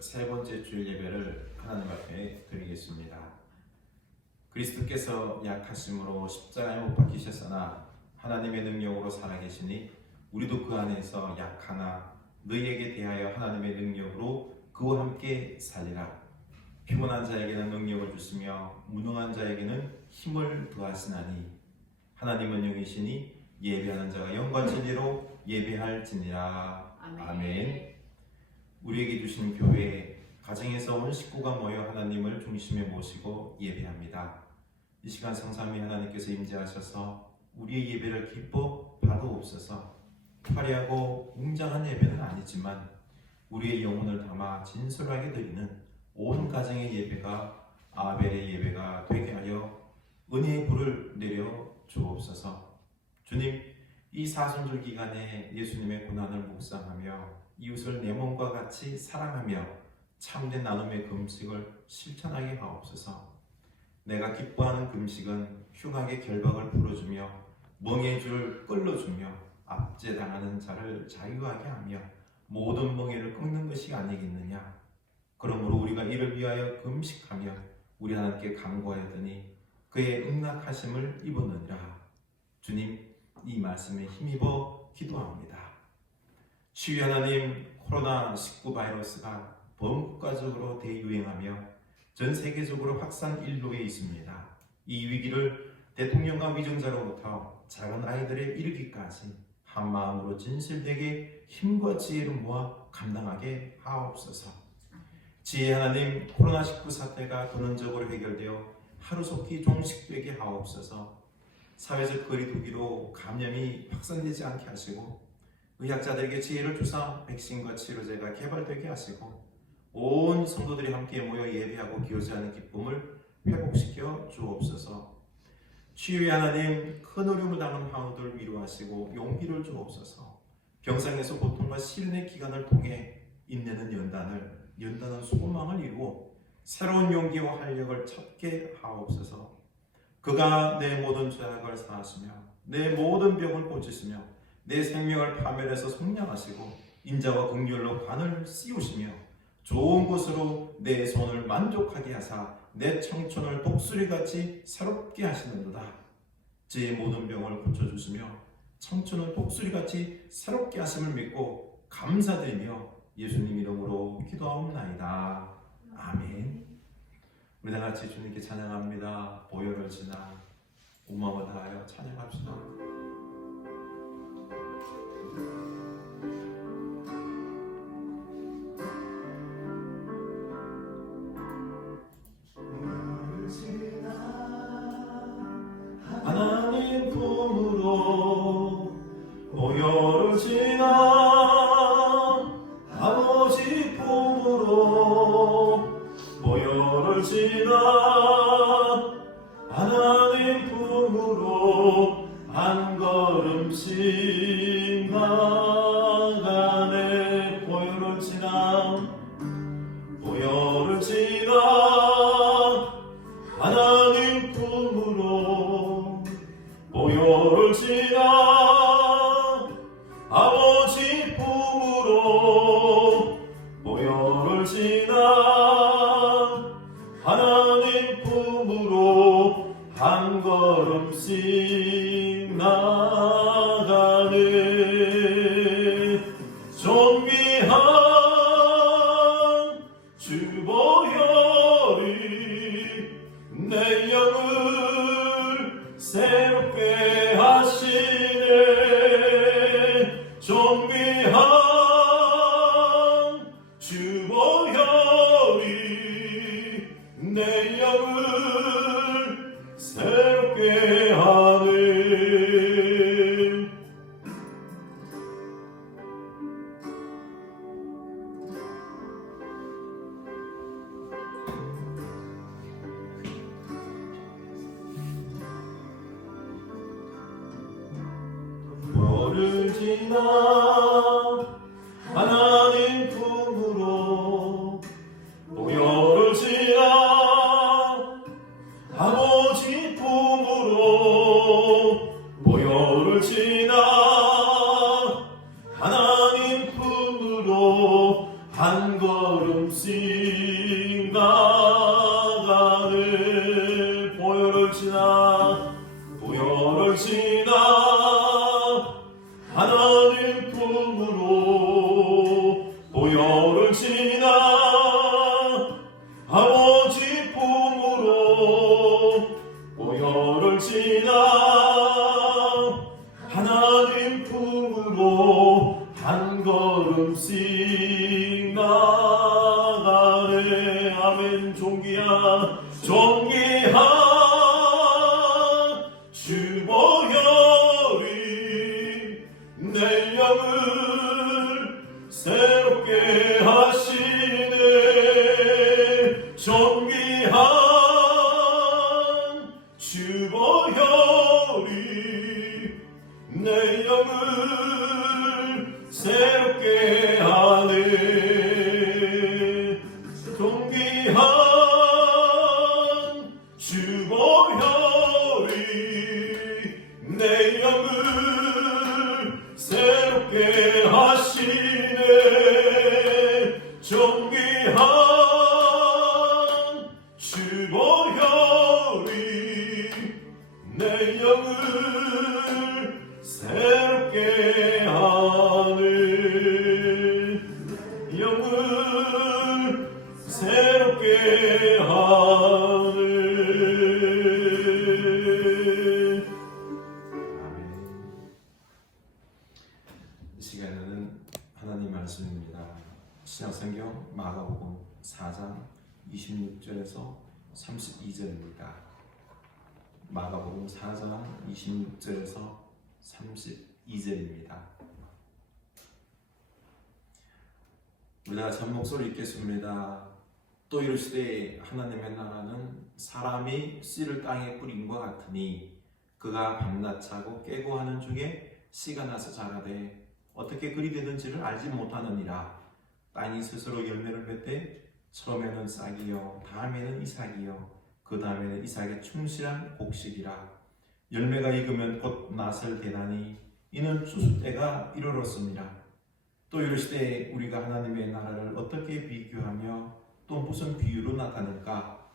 세 번째 주일 예배를 하나님 앞에 드리겠습니다. 그리스도께서 약하심으로 십자가에 못 박히셨으나 하나님의 능력으로 살아계시니 우리도 그 안에서 약하나 너희에게 대하여 하나님의 능력으로 그와 함께 살리라. 피곤한 자에게는 능력을 주시며 무능한 자에게는 힘을 더하시나니 하나님은 영이시니 예배하는 자가 영과 진리로 예배할지니라. 아멘. 우리에게 주신 교회, 가정에서 온 식구가 모여 하나님을 중심에 모시고 예배합니다. 이 시간 성삼위 하나님께서 임재하셔서 우리의 예배를 기뻐 받아옵소서. 화려하고 웅장한 예배는 아니지만 우리의 영혼을 담아 진솔하게 드리는 온 가정의 예배가 아벨의 예배가 되게 하여 은혜의 불을 내려 주옵소서. 주님, 이 사순절 기간에 예수님의 고난을 묵상하며 이웃을 내 몸과 같이 사랑하며 참된 나눔의 금식을 실천하게 하옵소서. 내가 기뻐하는 금식은 흉악의 결박을 풀어주며 멍해의 줄을 끌어주며 압제당하는 자를 자유하게 하며 모든 멍해를 끊는 것이 아니겠느냐. 그러므로 우리가 이를 위하여 금식하며 우리 하나님께 간구하였더니 그의 응낙하심을 입었느니라. 주님, 이 말씀에 힘입어 기도합니다. 주의 하나님, 코로나19 바이러스가 범국가적으로 대유행하며 전 세계적으로 확산 일로에 있습니다. 이 위기를 대통령과 위정자로부터 작은 아이들에 이르기까지 한 마음으로 진실되게 힘과 지혜를 모아 감당하게 하옵소서. 지혜 하나님, 코로나19 사태가 근원적으로 해결되어 하루속히 종식되게 하옵소서. 사회적 거리두기로 감염이 확산되지 않게 하시고 의학자들에게 지혜를 주사 백신과 치료제가 개발되게 하시고 온 성도들이 함께 모여 예배하고 기도하는 기쁨을 회복시켜 주옵소서. 주의 하나님, 큰 어려움을 당한 환우들 위로하시고 용기를 주옵소서. 병상에서 고통과 시련의 기간을 통해 인내는 연단은 소망을 이루어 새로운 용기와 활력을 찾게 하옵소서. 그가 내 모든 죄악을 사하시며 내 모든 병을 고치시며 내 생명을 파멸해서 속량하시고 인자와 긍휼로 관을 씌우시며 좋은 것으로 내 손을 만족하게 하사 내 청춘을 독수리같이 새롭게 하시는도다. 제 모든 병을 고쳐주시며 청춘을 독수리같이 새롭게 하심을 믿고 감사드리며 예수님 이름으로 기도하옵나이다. 아멘. 우리 다 같이 주님께 찬양합니다. 보혈을 지나 온 마음을 다하여 찬양합시다. 하나님 품으로 보혈을 지나 아버지 품으로 보혈을 지나 하나님 품으로 한 걸음씩 나가네. 보혈을 지나 하나님 품으로 보혈을 지나 아버지 품으로 보혈을 지나 하나님 품으로 한 걸음씩 나가네. 존귀한 주 보혈이 내 영을 새롭게 하시네. 존귀한 주 보혈이 내 영을 새롭게 하네. 보혈을 지나 하나님 품으로 보혈을 지나 아버지 품으로 보혈을 지나 하나님 품으로 한 걸음씩 하나님 품으로 보혈을 지나 아버지 품으로 보혈을 지나 하나님 품으로 한 걸음씩 나가네. 아멘. 존귀한 주 보혈이 내 영을 새롭게 하시네. 존귀한 주 보혈이 내 영을 새롭게 하네. 존귀한 주 보혈이 내 영을 새롭게 하시네. 존귀한 주 보혈이 내 영을 새롭게 하네. 영을 새롭게 하네. 이 시간에는 하나님 말씀입니다. 신약성경 마가복음 4장 26절에서 32절입니다. 마가복음 4장 26절에서 32절입니다. 우리가 전 목소리 읽겠습니다. 또 이르시되 하나님의 나라는 사람이 씨를 땅에 뿌린과 같으니 그가 밤낮 자고 깨고 하는 중에 씨가 나서 자라되 어떻게 그리 되는지를 알지 못하느니라. 땅이 스스로 열매를 맺되 처음에는 싹이요 다음에는 이삭이요 그 다음에는 이삭의 충실한 곡식이라. 열매가 익으면 곧 낫을 대나니 이는 추수 때가 이르렀습니다. 또 이르시되 우리가 하나님의 나라를 어떻게 비교하며 또 무슨 비유로 나타낼까?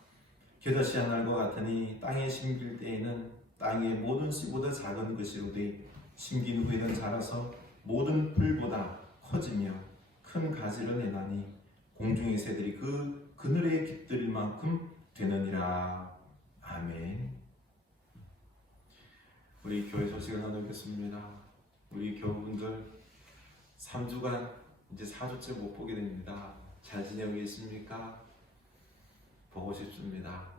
겨자씨 한 알과 같으니 땅에 심길 때에는 땅의 모든 씨보다 작은 것이로되 심긴 후에는 자라서 모든 풀보다 커지며 큰 가지를 내나니 공중의 새들이 그 그늘에 깃들일 만큼 되느니라. 아멘. 우리 교회 소식을 나누겠습니다. 우리 교우분들 3주간 이제 4주째 못 보게 됩니다. 잘 지내고 계십니까? 보고 싶습니다.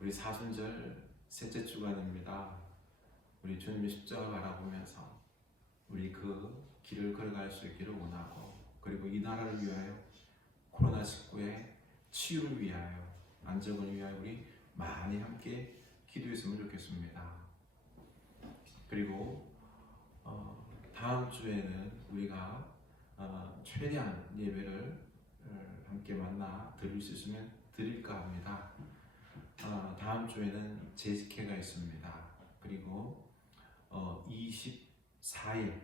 우리 사순절 셋째 주간입니다. 우리 주님의 십자가 바라보면서 우리 그 길을 걸어갈 수 있기를 원하고, 그리고 이 나라를 위하여 코로나19의 치유를 위하여 안정을 위하여 우리 많이 함께 기도했으면 좋겠습니다. 그리고 다음 주에는 우리가 최대한 예배를 함께 만나 드릴 수 있으면 드릴까 합니다. 다음 주에는 재직회가 있습니다. 그리고 24일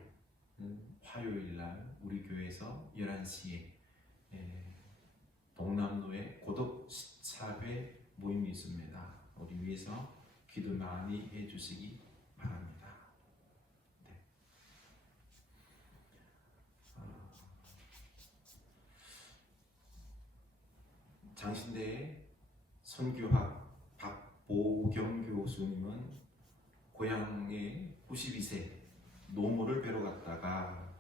화요일 날 우리 교회에서 11시에 동남로에 고독 시차회 모임이 있습니다. 우리 위해서 기도 많이 해주시기 바랍니다. 네. 장신대의 선교학 박보경 교수님은 고향에 92세 노모를 뵈러 갔다가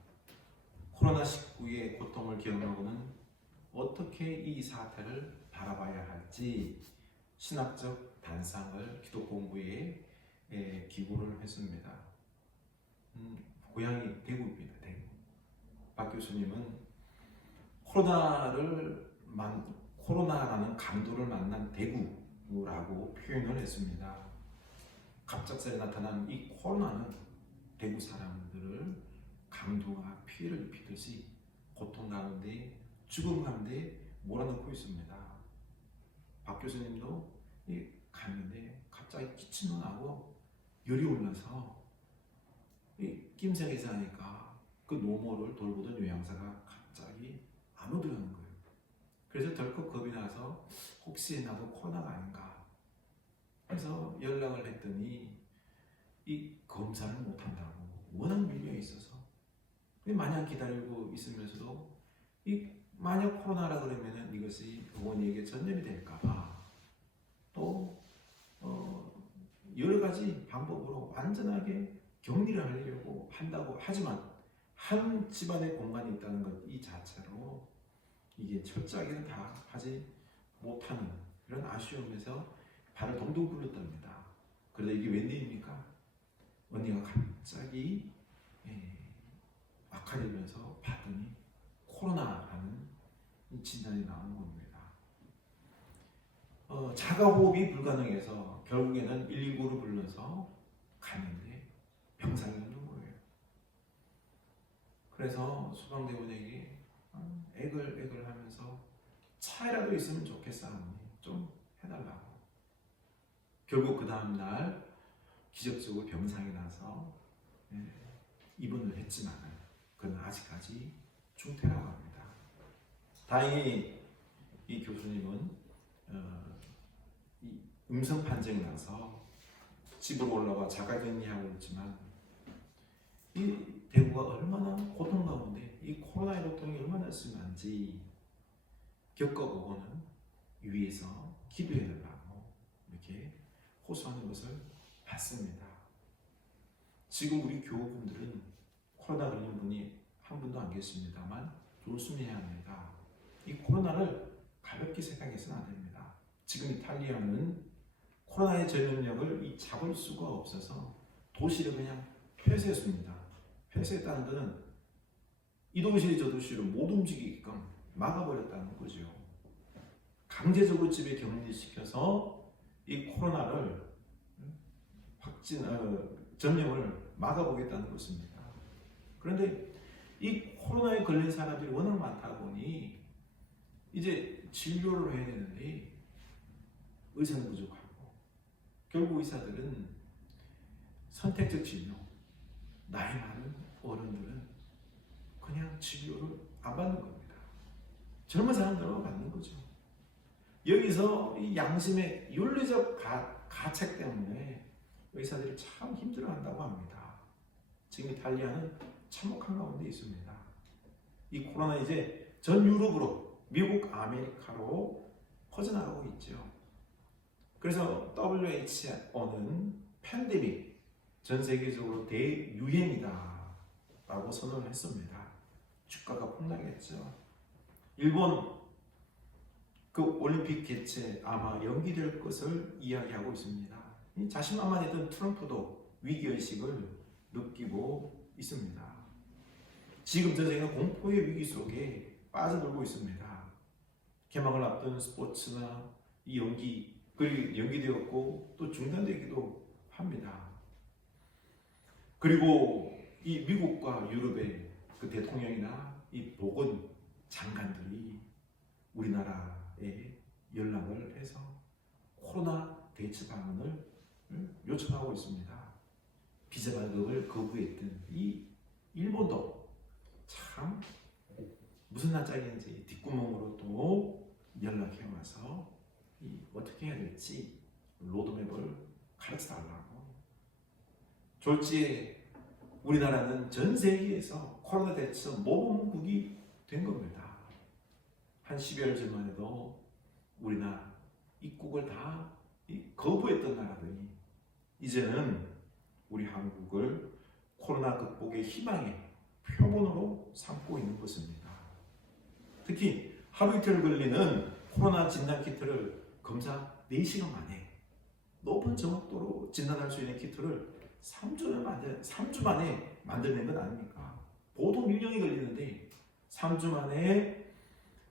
코로나19의 고통을 기억하고는 어떻게 이 사태를 바라봐야 할지 신학적 단상을 기도 공부에 기고를 했습니다. 고향이 대구입니다. 대구. 박 교수님은 코로나라는 강도를 만난 대구라고 표현을 했습니다. 갑작스레 나타난 이 코로나는 대구 사람들을 강도가 피해를 입히듯이 고통 가운데 죽음 가운데 몰아넣고 있습니다. 박 교수님도 갔는데 갑자기 기침도 나고 열이 올라서 낌새에서 하니까 그 노모를 돌보던 요양사가 갑자기 안 오더라는 거예요. 그래서 덜컥 겁이 나서 혹시 나도 코로나가 아닌가 해서 연락을 했더니 이 검사를 못한다고 워낙 밀려 있어서 마냥 기다리고 있으면서도 이 만약 코로나라 그러면은 이것이 부모님에게 전염이 될까봐 또 여러 가지 방법으로 완전하게 격리를 하려고 한다고 하지만 한 집안의 공간이 있다는 것 이 자체로 이게 철저하게는 다 하지 못하는 그런 아쉬움에서 발을 동동 굴렸답니다. 그러다 이게 웬일입니까? 언니가 갑자기 악화되면서 봤더니 코로나라는 진단이 나온 겁니다. 자가호흡이 불가능해서 결국에는 119를 불러서 갔는데 병상이 없는 거예요. 그래서 소방대원에게 애걸 하면서 차라도 있으면 좋겠어 하니 좀 해달라고. 결국 그 다음날 기적적으로 병상이 나서 입원을 했지만 그건 아직까지 중태라고 합니다. 다행히 이 교수님은 이 음성 판정이 나서 집으로 올라와 자가격리하고 있지만 이 대구가 얼마나 고통 가운데 이 코로나의 고통이 얼마나 심한지 겪어보고는 위에서 기도해달라고 이렇게 호소하는 것을 봤습니다. 지금 우리 교우분들은 코로나 걸린 분이 한 분도 안 계십니다만 조심해야 합니다. 이 코로나를 가볍게 생각해서는 안 됩니다. 지금 이탈리아는 코로나의 전염력을 잡을 수가 없어서 도시를 그냥 폐쇄했습니다. 폐쇄했다는 것은 이 도시에 저 도시를 못 움직이게끔 막아버렸다는 거죠. 강제적으로 집에 격리시켜서 이 코로나를 전염을 막아보겠다는 것입니다. 그런데 이 코로나에 걸린 사람들이 워낙 많다 보니 이제 진료를 해야 되는데 의사는 부족하고 결국 의사들은 선택적 진료, 나이 많은 어른들은 그냥 진료를 안 받는 겁니다. 젊은 사람들은 받는 거죠. 여기서 이 양심의 윤리적 가책 때문에 의사들이 참 힘들어한다고 합니다. 지금 이탈리아는 참혹한 가운데 있습니다. 이 코로나 이제 전 유럽으로 미국, 아메리카로 퍼져나가고 있죠. 그래서 WHO는 팬데믹 전 세계적으로 대유행이다 라고 선언을 했습니다. 주가가 폭락했죠. 일본 그 올림픽 개최 아마 연기될 것을 이야기하고 있습니다. 자신만만했던 트럼프도 위기의식을 느끼고 있습니다. 지금 전 세계가 공포의 위기 속에 빠져들고 있습니다. 개막을 앞둔 스포츠나 이 연기되었고 또 중단되기도 합니다. 그리고 이 미국과 유럽의 그 대통령이나 이 보건 장관들이 우리나라에 연락을 해서 코로나 대처 방안을 요청하고 있습니다. 비자 발급을 거부했던 이 일본도 참 무슨 낯짝인지 뒷구멍으로 또 연락해 와서 어떻게 해야 될지 로드맵을 가르쳐 달라고. 졸지에 우리나라는 전 세계에서 코로나 대처 모범국이 된 겁니다. 한 10여일 전만 해도 우리나라 입국을 다 거부했던 나라들이 이제는 우리 한국을 코로나 극복의 희망의 표본으로 삼고 있는 것입니다. 특히 하루 이틀 걸리는 코로나 진단 키트를 검사 4시간 만에 높은 정확도로 진단할 수 있는 키트를 3주 만에 만들어낸 것 아닙니까? 보통 1년이 걸리는데 3주 만에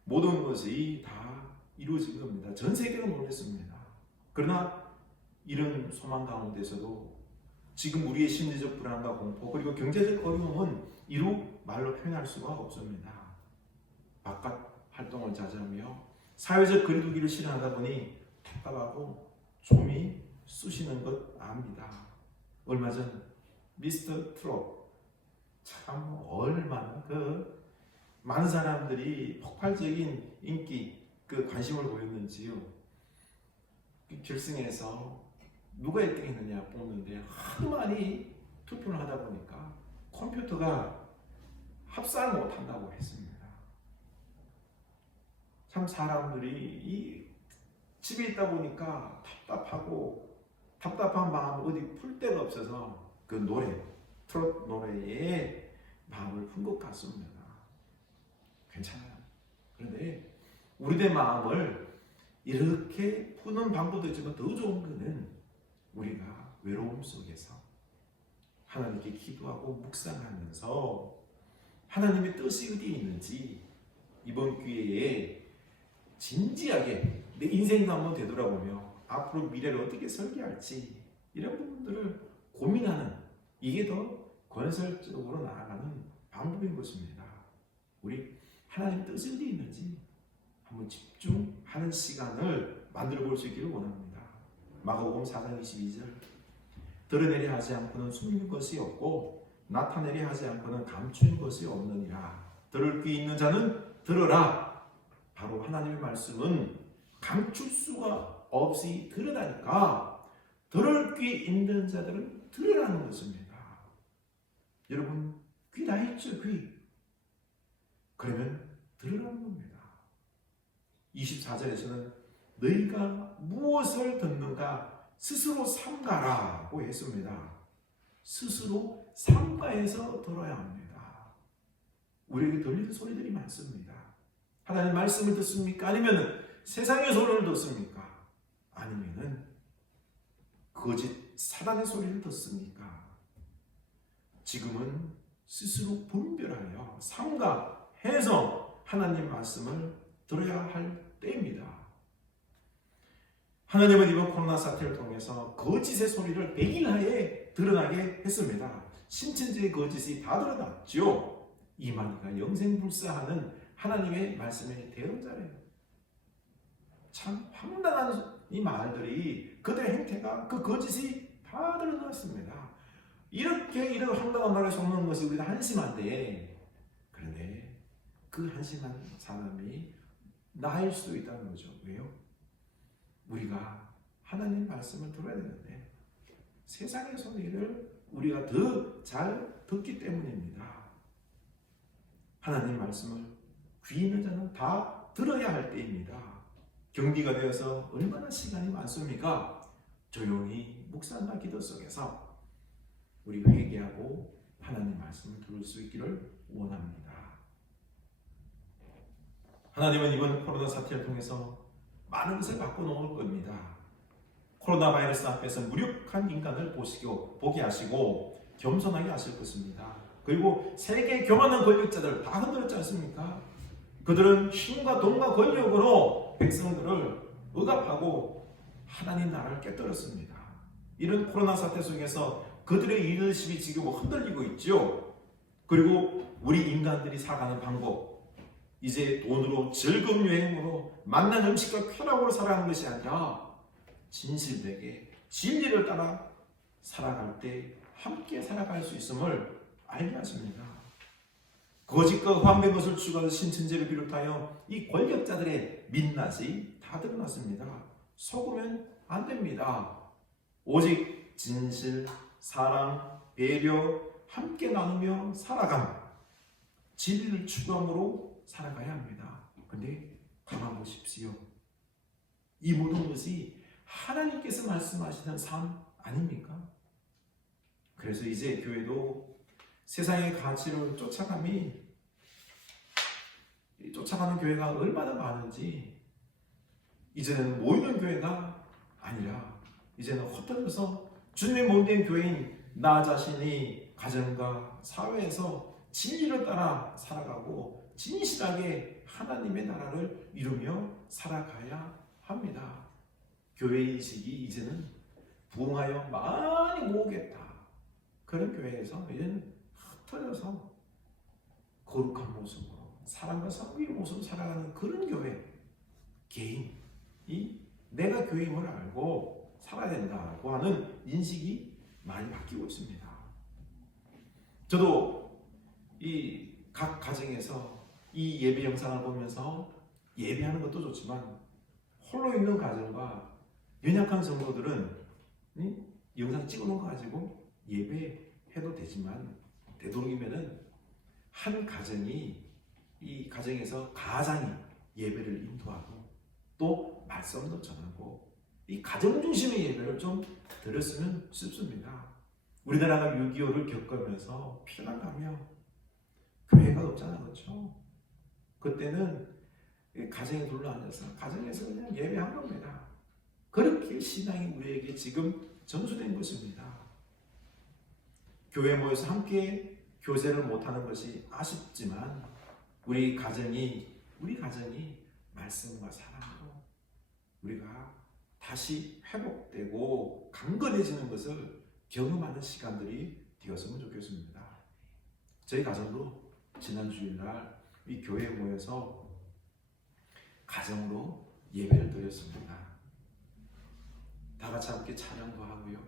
모든 것이 다 이루어진 겁니다. 전 세계가 놀랐습니다. 그러나 이런 소망 가운데서도 지금 우리의 심리적 불안과 공포 그리고 경제적 어려움은 이루 말로 표현할 수가 없습니다. 바깥 활동을 자제하며 사회적 거리두기를 실현하다 보니 답답하고 좀이 쑤시는 것 압니다. 얼마 전 미스터 트롯 참 얼마나 많은 사람들이 폭발적인 인기 관심을 보였는지요. 결승에서 누가 1등 했느냐 뽑는데 하도 많이 투표를 하다 보니까 컴퓨터가 흡사를 못한다고 했습니다. 참 사람들이 이 집에 있다 보니까 답답한 마음 어디 풀 데가 없어서 그 노래, 트롯 노래에 마음을 푼 것 같습니다. 괜찮아요. 그런데 우리의 마음을 이렇게 푸는 방법도 있지만 더 좋은 거는 우리가 외로움 속에서 하나님께 기도하고 묵상하면서 하나님의 뜻이 어디에 있는지 이번 기회에 진지하게 내 인생도 한번 되돌아보며 앞으로 미래를 어떻게 설계할지 이런 부분들을 고민하는, 이게 더 건설적으로 나아가는 방법인 것입니다. 우리 하나님 뜻이 어디에 있는지 한번 집중하는 시간을 만들어 볼 수 있기를 원합니다. 마가복음 4장 22절, 드러내려 하지 않고는 숨긴 것이 없고 나타내려 하지 않고는 감추인 것이 없느니라. 들을 귀 있는 자는 들으라. 바로 하나님의 말씀은 감출 수가 없이 드러나니까 들을 귀 있는 자들은 들으라는 것입니다. 여러분 귀 다 있죠? 귀. 그러면 들으라는 겁니다. 24절에서는 너희가 무엇을 듣는가 스스로 삼가라고 했습니다. 스스로 삼가해서 들어야 합니다. 우리에게 들리는 소리들이 많습니다. 하나님 말씀을 듣습니까? 아니면 세상의 소리를 듣습니까? 아니면 거짓 사단의 소리를 듣습니까? 지금은 스스로 분별하여 삼가해서 하나님 말씀을 들어야 할 때입니다. 하나님은 이번 코로나 사태를 통해서 거짓의 소리를 백일하에 드러나게 했습니다. 신천지의 거짓이 다 드러났죠. 이만희가 영생불사하는 하나님의 말씀의 대언자래요. 참 황당한 이 말들이, 그들의 행태가, 그 거짓이 다 드러났습니다. 이렇게 이런 황당한 말을 속는 것이 우리가 한심한데, 그런데 그 한심한 사람이 나일 수도 있다는 거죠. 왜요? 우리가 하나님 말씀을 들어야 되는데 세상의 소리를 우리가 더 잘 듣기 때문입니다. 하나님 말씀을 귀 있는 자는 다 들어야 할 때입니다. 경비가 되어서 얼마나 시간이 많습니까? 조용히 묵상과 기도 속에서 우리 회개하고 하나님 말씀을 들을 수 있기를 원합니다. 하나님은 이번 코로나 사태를 통해서 많은 것을 바꿔놓을 겁니다. 코로나 바이러스 앞에서 무력한 인간을 보게 하시고 겸손하게 하실 것입니다. 그리고 세계 교만한 권력자들 다 흔들었지 않습니까? 그들은 힘과 돈과 권력으로 백성들을 억압하고 하나님 나라를 깨뜨렸습니다. 이런 코로나 사태 속에서 그들의 리더십이 지금 흔들리고 있죠. 그리고 우리 인간들이 살아가는 방법, 이제 돈으로 즐거운 여행으로 맛난 음식과 쾌락으로 살아가는 것이 아니라 진실되게 진리를 따라 살아갈 때 함께 살아갈 수 있음을 알게 하십니다. 거짓과 謊된 것을 추구하는 신천지를 비롯하여 이 권력자들의 민낯이 다 드러났습니다. 속으면 안 됩니다. 오직 진실, 사랑, 배려, 함께 나누며 살아감, 진리를 추구함으로 살아가야 합니다. 근데 가만 보십시오. 이 모든 것이 하나님께서 말씀하시는 삶 아닙니까? 그래서 이제 교회도 세상의 가치를 쫓아가는 교회가 얼마나 많은지, 이제는 모이는 교회가 아니라 이제는 흩어져서 주님의 몸된 교회인 나 자신이 가정과 사회에서 진리를 따라 살아가고 진실하게 하나님의 나라를 이루며 살아가야 합니다. 교회 인식이 이제는 부흥하여 많이 모으겠다, 그런 교회에서 이제는 흩어져서 거룩한 모습으로 사랑과 섬기의 모습으로 살아가는 그런 교회, 개인이 내가 교회임을 알고 살아야 된다고 하는 인식이 많이 바뀌고 있습니다. 저도 이 각 가정에서 이 예배 영상을 보면서 예배하는 것도 좋지만 홀로 있는 가정과 연약한 성도들은 영상 찍어놓은 거 가지고 예배해도 되지만 되도록이면은 한 가정이 이 가정에서 가장이 예배를 인도하고 또 말씀도 전하고 이 가정 중심의 예배를 좀 드렸으면 싶습니다. 우리나라가 6.25를 겪으면서 피난가며 교회가 없잖아, 그렇죠? 그때는 가정에 둘러앉아서 가정에서 그냥 예배한 겁니다. 그렇게 신앙이 우리에게 지금 전수된 것입니다. 교회 모여서 함께 교제를 못하는 것이 아쉽지만 우리 가정이 말씀과 사랑으로 우리가 다시 회복되고 강건해지는 것을 경험하는 시간들이 되었으면 좋겠습니다. 저희 가정도 지난 주일날 이 교회에 모여서 가정으로 예배를 드렸습니다. 다 같이 함께 찬양도 하고요.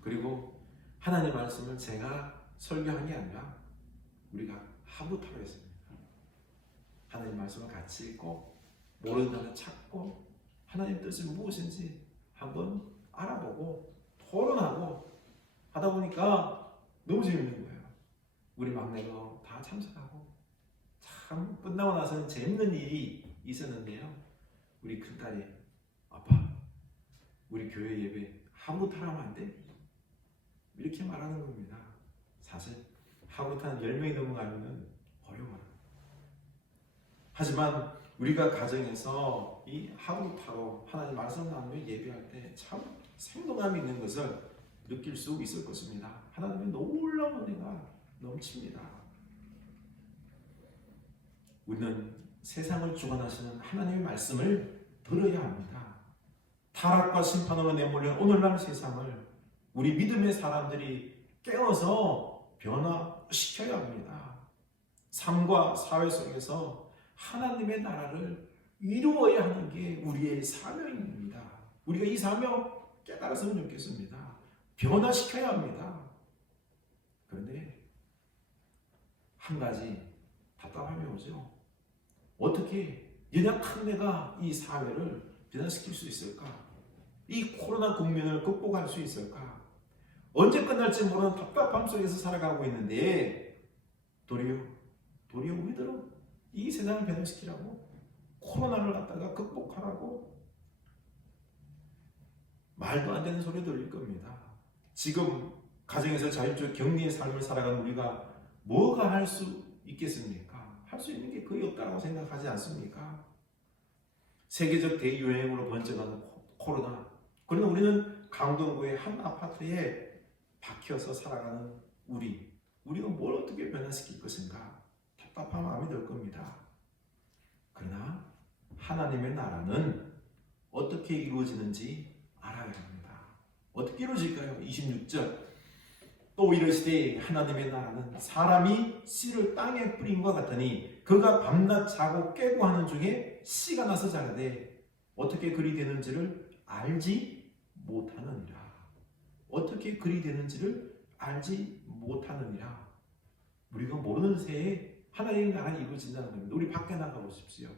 그리고 하나님 말씀을 제가 설교한 게 아니라 우리가 하부타로 했습니다. 하나님 말씀을 같이 읽고 모르는 단어 찾고 하나님 뜻이 무엇인지 한번 알아보고 토론하고 하다 보니까 너무 재밌는 거예요. 우리 막내가 다 참석하고 참 끝나고 나서는 재밌는 일이 있었는데요. 우리 큰딸이 아빠 우리 교회 예배 하부타로 하면 안 돼? 이렇게 말하는 겁니다. 사실 하부타는 10명이 넘어가면 어려워요. 하지만 우리가 가정에서 이 하부타로 하나님 말씀 나누며 예배할 때 참 생동감이 있는 것을 느낄 수 있을 것입니다. 하나님의 놀라운 은혜가 넘칩니다. 우리는 세상을 주관하시는 하나님의 말씀을 들어야 합니다. 타락과 심판으로 내몰린 오늘날 세상을 우리 믿음의 사람들이 깨워서 변화시켜야 합니다. 삶과 사회 속에서 하나님의 나라를 이루어야 하는 게 우리의 사명입니다. 우리가 이 사명 깨달았으면 좋겠습니다. 변화시켜야 합니다. 그런데 한 가지 답답함이 오죠. 어떻게 연약한 내가 이 사회를 변화시킬 수 있을까? 이 코로나 국면을 극복할 수 있을까? 언제 끝날지 모르는 답답함 속에서 살아가고 있는데 도리어 우리들은 이 세상을 변화시키라고 코로나를 갖다가 극복하라고 말도 안 되는 소리 들릴 겁니다. 지금 가정에서 자율적 격리의 삶을 살아가는 우리가 뭐가 할 수 있겠습니까? 할 수 있는 게 거의 없다고 생각하지 않습니까? 세계적 대유행으로 번져가는 코로나. 그러나 우리는 강동구의 한 아파트에 박혀서 살아가는 우리가 뭘 어떻게 변화시킬 것인가? 답답한 마음이 들 겁니다. 그러나 하나님의 나라는 어떻게 이루어지는지 알아야 합니다. 어떻게 이루어질까요? 26절 또 이르시되 하나님의 나라는 사람이 씨를 땅에 뿌림과 같으니 그가 밤낮 자고 깨고 하는 중에 씨가 나서 자라되 어떻게 그리 되는지를 알지 못하느니라. 어떻게 그리 되는지를 알지 못하느니라. 우리가 모르는 새에 하나님의 나라가 이루어진다는 겁니다. 우리 밖에 나가 보십시오.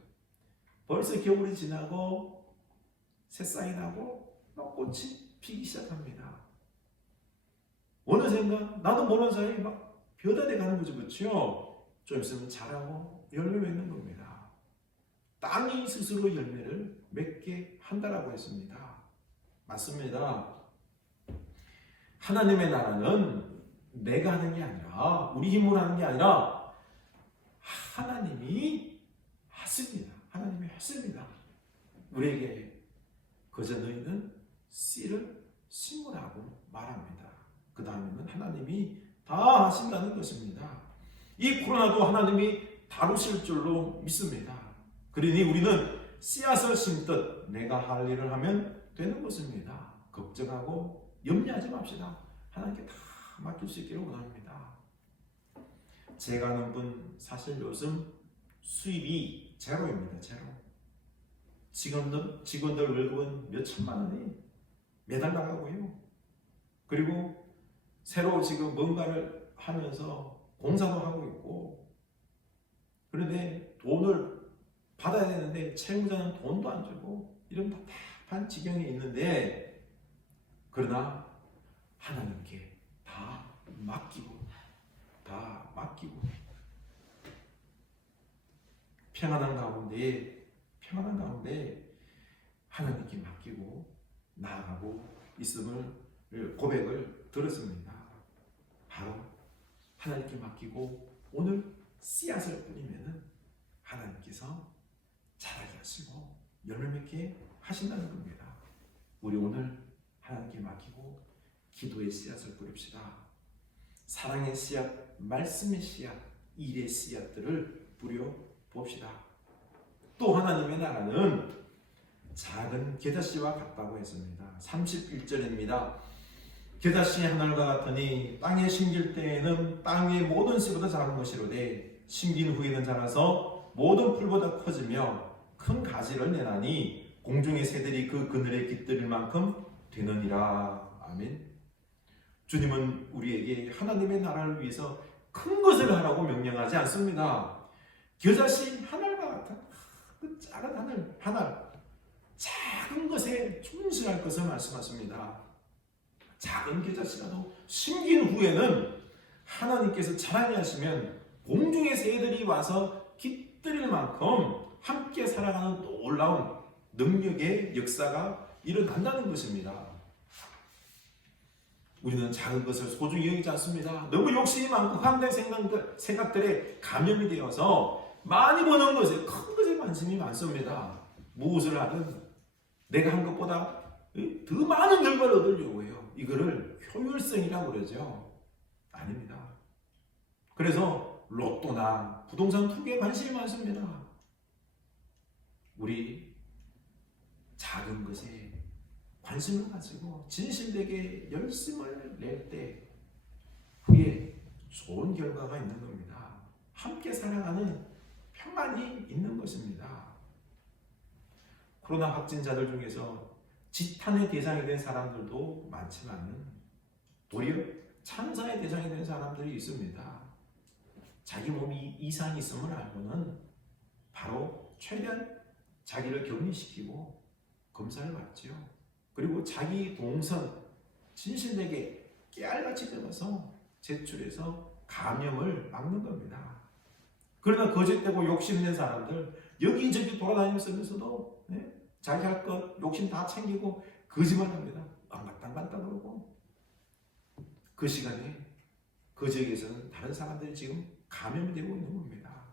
벌써 겨울이 지나고 새싹이 나고 막 꽃이 피기 시작합니다. 어느샌가 나도 모르는 사이에 막 벼다돼 가는 거죠. 그렇죠? 좀 있으면 자라고 열매 맺는 겁니다. 땅이 스스로 열매를 맺게 한다라고 했습니다. 맞습니다. 하나님의 나라는 내가 하는 게 아니라 우리 힘으로 하는 게 아니라 하나님이 하십니다. 하나님이 하십니다. 우리에게 그저 너희는 씨를 심으라고 말합니다. 그 다음에는 하나님이 다 하신다는 것입니다. 이 코로나도 하나님이 다루실 줄로 믿습니다. 그러니 우리는 씨앗을 심듯 내가 할 일을 하면 되는 것입니다. 걱정하고 염려하지 맙시다. 하나님께 다 맡길 수 있기를 원합니다. 제가 아는 분 사실 요즘 수입이 제로입니다. 제로. 직원들 월급은 몇 천만 원이 매달 나가고요. 그리고 새로 지금 뭔가를 하면서 공사도 하고 있고 그런데 돈을 받아야 되는데 채무자는 돈도 안 주고 이런 답답한 지경에 있는데 그러나 하나님께 다 맡기고 평안한 가운데 하나님께 맡기고 나아가고 있음을 고백을 들었습니다. 바로 하나님께 맡기고 오늘 씨앗을 뿌리면은 하나님께서 자라게 하시고 열매 맺게 하신다는 겁니다. 우리 오늘 하나님께 맡기고 기도의 씨앗을 뿌립시다. 사랑의 씨앗, 말씀의 씨앗, 일의 씨앗들을 뿌려 봅시다. 또 하나님의 나라는 작은 겨자씨와 같다고 했습니다. 31절입니다. 겨자씨 하늘과 같으니 땅에 심길 때에는 땅 위의 모든 씨보다 작은 것이로되 심긴 후에는 자라서 모든 풀보다 커지며 큰 가지를 내나니 공중의 새들이 그 그늘에 깃들일 만큼 되느니라. 아멘. 주님은 우리에게 하나님의 나라를 위해서 큰 것을 하라고 명령하지 않습니다. 겨자씨 하늘과 같은 그 작은 하늘 작은 것에 충실할 것을 말씀하십니다. 작은 겨자씨라도 심긴 후에는 하나님께서 자라게 하시면 공중의 새들이 와서 깃들일 만큼 함께 살아가는 놀라운 능력의 역사가 일어난다는 것입니다. 우리는 작은 것을 소중히 여기지 않습니다. 너무 욕심이 많고 흑암된 생각들에 감염이 되어서 많이 버는 것에 큰 것에 관심이 많습니다. 무엇을 하든 내가 한 것보다 더 많은 결과를 얻으려고 해요. 이거를 효율성이라고 그러죠. 아닙니다. 그래서 로또나 부동산 투기에 관심이 많습니다. 우리 작은 것에 관심을 가지고 진실되게 열심을 낼 때 후에 좋은 결과가 있는 겁니다. 함께 살아가는 평안이 있는 것입니다. 코로나 확진자들 중에서 지탄의 대상이 된 사람들도 많지만 도리어 찬사의 대상이 된 사람들이 있습니다. 자기 몸이 이상이 있음을 알고는 바로 최대한 자기를 격리시키고 검사를 받죠. 그리고 자기 동선 진실되게 깨알같이 들어서 제출해서 감염을 막는 겁니다. 그러나 거짓되고 욕심낸 사람들 여기저기 돌아다니면서도 자기 할 것 욕심 다 챙기고 거짓말합니다. 딴간딴 그러고 그 시간에 그 지역에서는 다른 사람들이 지금 감염이 되고 있는 겁니다.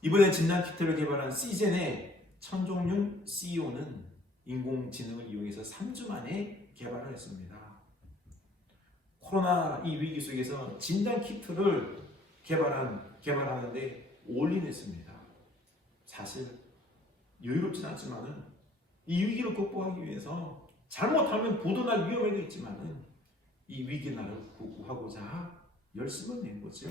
이번에 진단 키트를 개발한 시젠의 천종윤 CEO는 인공지능을 이용해서 3주 만에 개발을 했습니다. 코로나 이 위기 속에서 진단 키트를 개발하는데 올인했습니다. 사실 여유롭진 않지만은 이 위기를 극복하기 위해서 잘못하면 부도날 위험에도 있지만은 이 위기 나를 극복하고자 열심을 낸 거죠.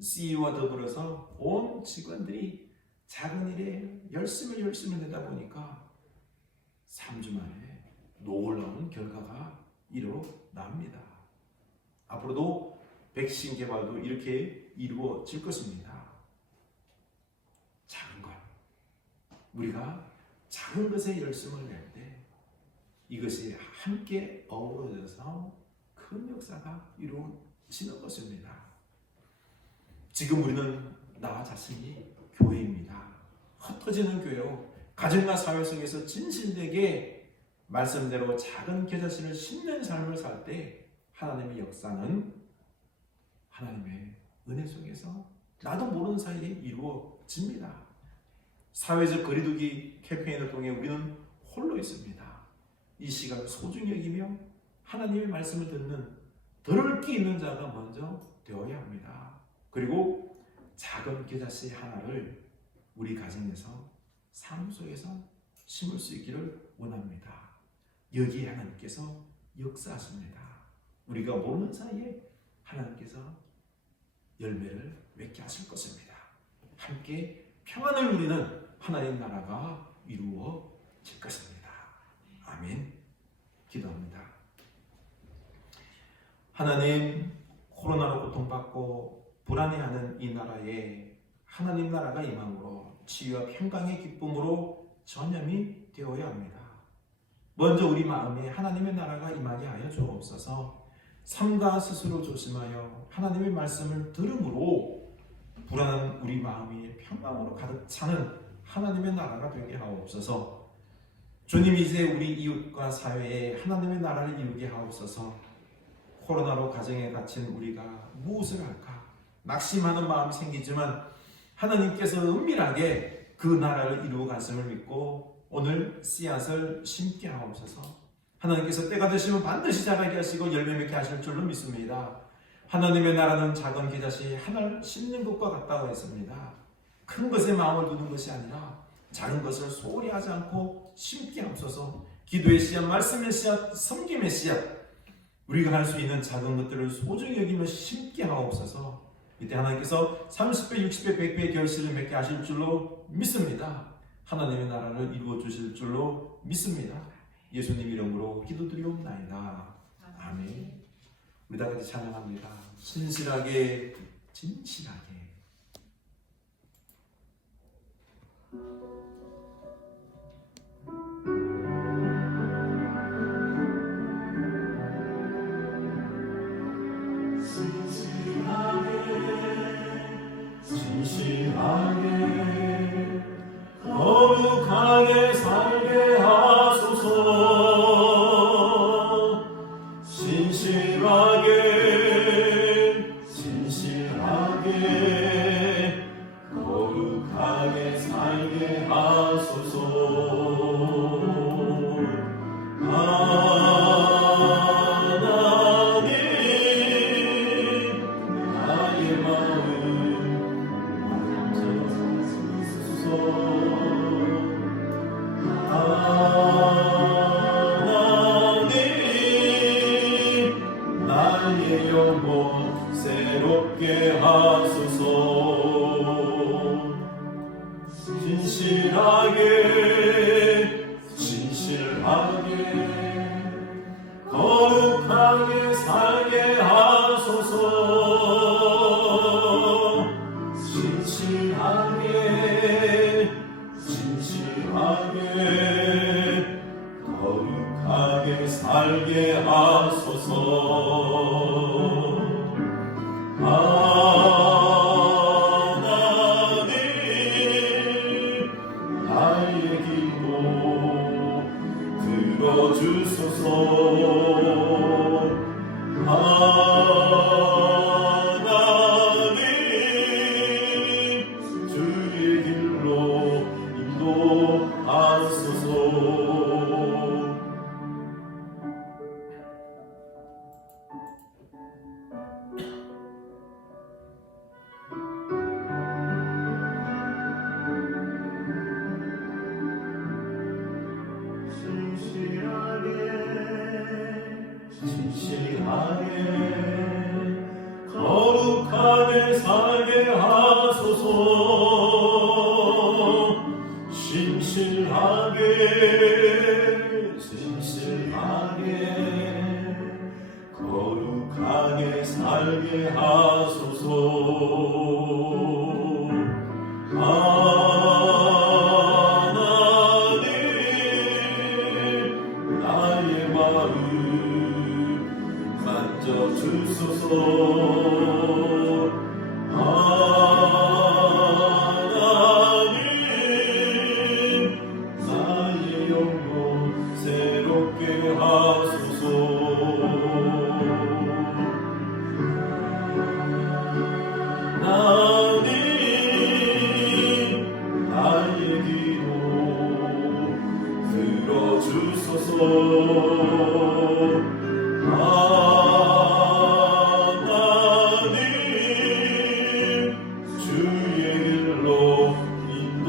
CEO와 더불어서 온 직원들이 작은 일에 열심을 내다 보니까 3주 만에 놀라운 결과가 일어납니다. 앞으로도 백신 개발도 이렇게 이루어질 것입니다. 작은 것, 우리가 작은 것에 열심을 낼 때 이것이 함께 어우러져서 큰 역사가 이루어지는 것입니다. 지금 우리는 나 자신이 교회입니다. 흩어지는 교회로 가정과 사회 속에서 진실되게 말씀대로 작은 겨자씨를 심는 삶을 살 때 하나님의 역사는 하나님의 은혜 속에서 나도 모르는 사이에 이루어집니다. 사회적 거리두기 캠페인을 통해 우리는 홀로 있습니다. 이 시간을 소중히 여기며 하나님의 말씀을 듣는 들을 기 있는 자가 먼저 되어야 합니다. 그리고 작은 겨자씨 하나를 우리 가정에서 삶 속에서 심을 수 있기를 원합니다. 여기에 하나님께서 역사하십니다. 우리가 모르는 사이에 하나님께서 열매를 맺게 하실 것입니다. 함께 평안을 누리는 하나님 나라가 이루어질 것입니다. 아멘. 기도합니다. 하나님, 코로나로 고통받고 불안해하는 이 나라에 하나님 나라가 임함으로 치유와 평강의 기쁨으로 전염이 되어야 합니다. 먼저 우리 마음에 하나님의 나라가 임하게 하여 주옵소서. 삶과 스스로 조심하여 하나님의 말씀을 들음으로 불안한 우리 마음이 평강으로 가득 차는 하나님의 나라가 되게 하옵소서. 주님, 이제 우리 이웃과 사회에 하나님의 나라를 이루게 하옵소서. 코로나로 가정에 갇힌 우리가 무엇을 할까? 낙심하는 마음이 생기지만 하나님께서 은밀하게 그 나라를 이루어 갔음을 믿고 오늘 씨앗을 심게 하옵소서. 하나님께서 때가 되시면 반드시 자라게 하시고 열매 맺게 하실 줄로 믿습니다. 하나님의 나라는 작은 겨자씨 하나를 심는 것과 같다고 했습니다. 큰 것에 마음을 두는 것이 아니라 작은 것을 소홀히 하지 않고 심게 하옵소서. 기도의 씨앗, 말씀의 씨앗, 섬김의 씨앗, 우리가 할 수 있는 작은 것들을 소중히 여기며 심게 하옵소서. 이때 하나님께서 30배, 60배, 100배의 결실을 맺게 하실 줄로 믿습니다. 하나님의 나라를 이루어 주실 줄로 믿습니다. 예수님 이름으로 기도드리옵나이다. 아멘. 우리 다 같이 찬양합니다. 진실하게, 진실하게. 진실하게 거룩하게 살게 하소서. 진실하게 거룩하게 살게 하소서. 하나님 나의 마음 하나님 나의 영혼 새롭게 하소서. 진실하게 거룩하게 살게 하소서. 진실하게 거룩하게 살게 하소서. 하나님 나의 기도 들어주소서. 하나님 주의 길로 인도하소서. 진실하게 거룩하게 살게 하소서. 진실하게 거룩하게 살게 하소서. 하나님 나의 마음 만져주소서. 하나님 나의 영혼 새롭게 하소서. 하나님 나의 기도 들어주소서. 하나님 주의 길로 인도하소서.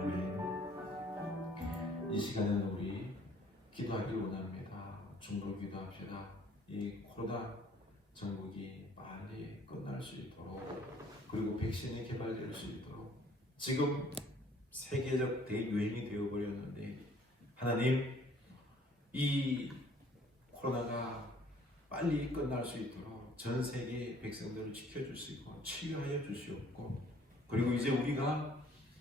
아멘. 이 시간에는 우리 기도하기를 원합니다. 중보 기도합시다. 이 코로나 전국이 빨리 끝날 수 있도록, 그리고 백신이 개발될 수 있도록. 지금 세계적 대유행이 되어버렸는데 하나님, 이 코로나가 빨리 끝날 수 있도록 전 세계 백성들을 지켜주시고 치유하여 주시옵고, 그리고 이제 우리가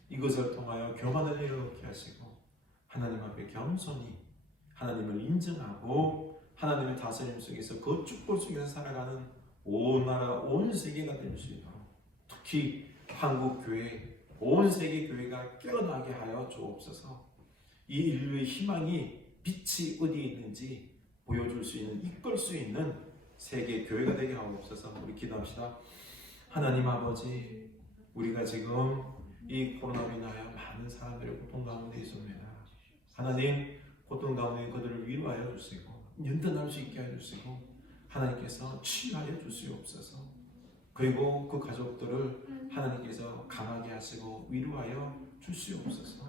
이것을 통하여 교만을 이루게 하시고 하나님 앞에 겸손히 하나님을 인정하고 하나님의 다스림 속에서 그 축복 속에서 살아가는 온 나라, 온 세계가 될 수 있도록, 특히 한국 교회, 온 세계 교회가 깨어나게 하여 주옵소서. 이 인류의 희망이, 빛이 어디에 있는지 보여줄 수 있는, 이끌 수 있는 세계 교회가 되게 하옵소서. 우리 기도합시다. 하나님 아버지, 우리가 지금 이 코로나로 인하여 많은 사람들의 고통 가운데 있습니다. 하나님, 고통 가운데 그들을 위로하여 주시고 연단할 수 있게 해주시고 하나님께서 치유하여 주시옵소서. 그리고 그 가족들을 하나님께서 강하게 하시고 위로하여 주시옵소서.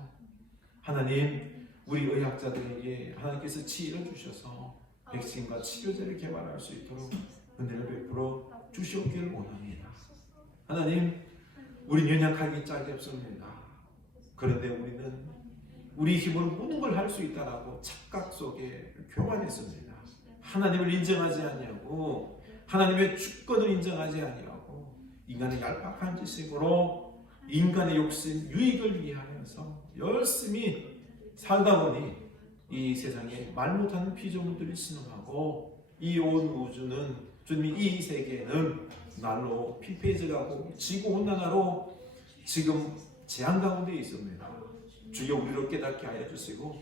하나님, 우리 의학자들에게 하나님께서 지혜를 주셔서 백신과 치료제를 개발할 수 있도록 은혜를 베풀어 주시옵기를 원합니다. 하나님, 우리 연약하기 짝이 없습니다. 그런데 우리는 우리 힘으로 모든 걸 할 수 있다라고 착각 속에 교만했습니다. 하나님을 인정하지 아니하고 하나님의 주권을 인정하지 아니하고 인간의 얄팍한 지식으로 인간의 욕심, 유익을 위하여서 열심히 살다 보니 이 세상에 말 못하는 피조물들이 신음하고 이 온 우주는, 주님이 이 세계는 날로 피폐해져가고 지구온난화로 지금 재앙 가운데 있습니다. 주여, 우리를 깨닫게 하여 주시고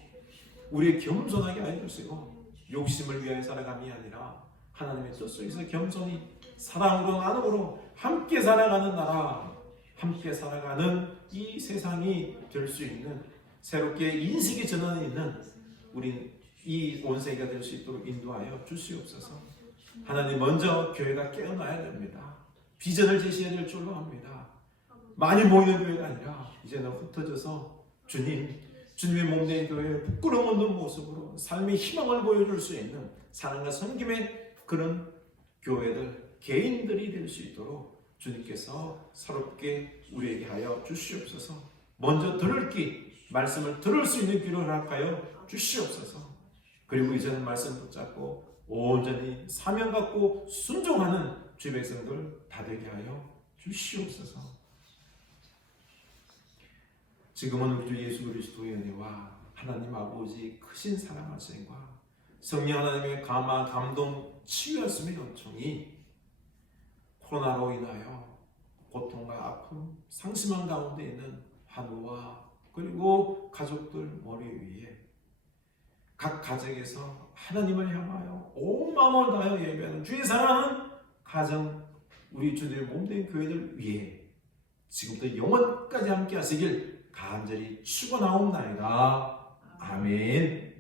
우리의 겸손하게 하여 주시고 욕심을 위하여 살아감이 아니라 하나님의 뜻 속에서 겸손히 사랑으로 나눔으로 함께 살아가는 나라, 함께 살아가는 이 세상이 될 수 있는, 새롭게 인식의 전환이 있는 우린 이 온 세계가 될 수 있도록 인도하여 주시옵소서. 하나님, 먼저 교회가 깨어나야 됩니다. 비전을 제시해야 될 줄로 압니다. 많이 모이는 교회가 아니라 이제는 흩어져서 주님의 몸된 교회에 부끄러움 없는 모습으로 삶의 희망을 보여줄 수 있는 사랑과 섬김의 그런 교회들, 개인들이 될 수 있도록 주님께서 새롭게 우리에게 하여 주시옵소서. 먼저 들을 귀, 말씀을 들을 수 있는 귀를 허락하여 주시옵소서. 그리고 이제는 말씀 붙잡고 온전히 사명 갖고 순종하는 주의 백성들 다 되게 하여 주시옵소서. 지금은 우리 주 예수 그리스도의 은혜와 하나님 아버지 크신 사랑하심과 성령 하나님의 감화, 감동, 치유하심의 은총이 코로나로 인하여 고통과 아픔, 상심한 가운데 있는 한우와 그리고 가족들 머리 위에 각 가정에서 하나님을 향하여 온 마음을 다하여 예배하는 주의 사랑하는 가정, 우리 주님의 몸된 교회들 위에 지금부터 영원까지 함께 하시길 간절히 축원하옵나이다. 아멘.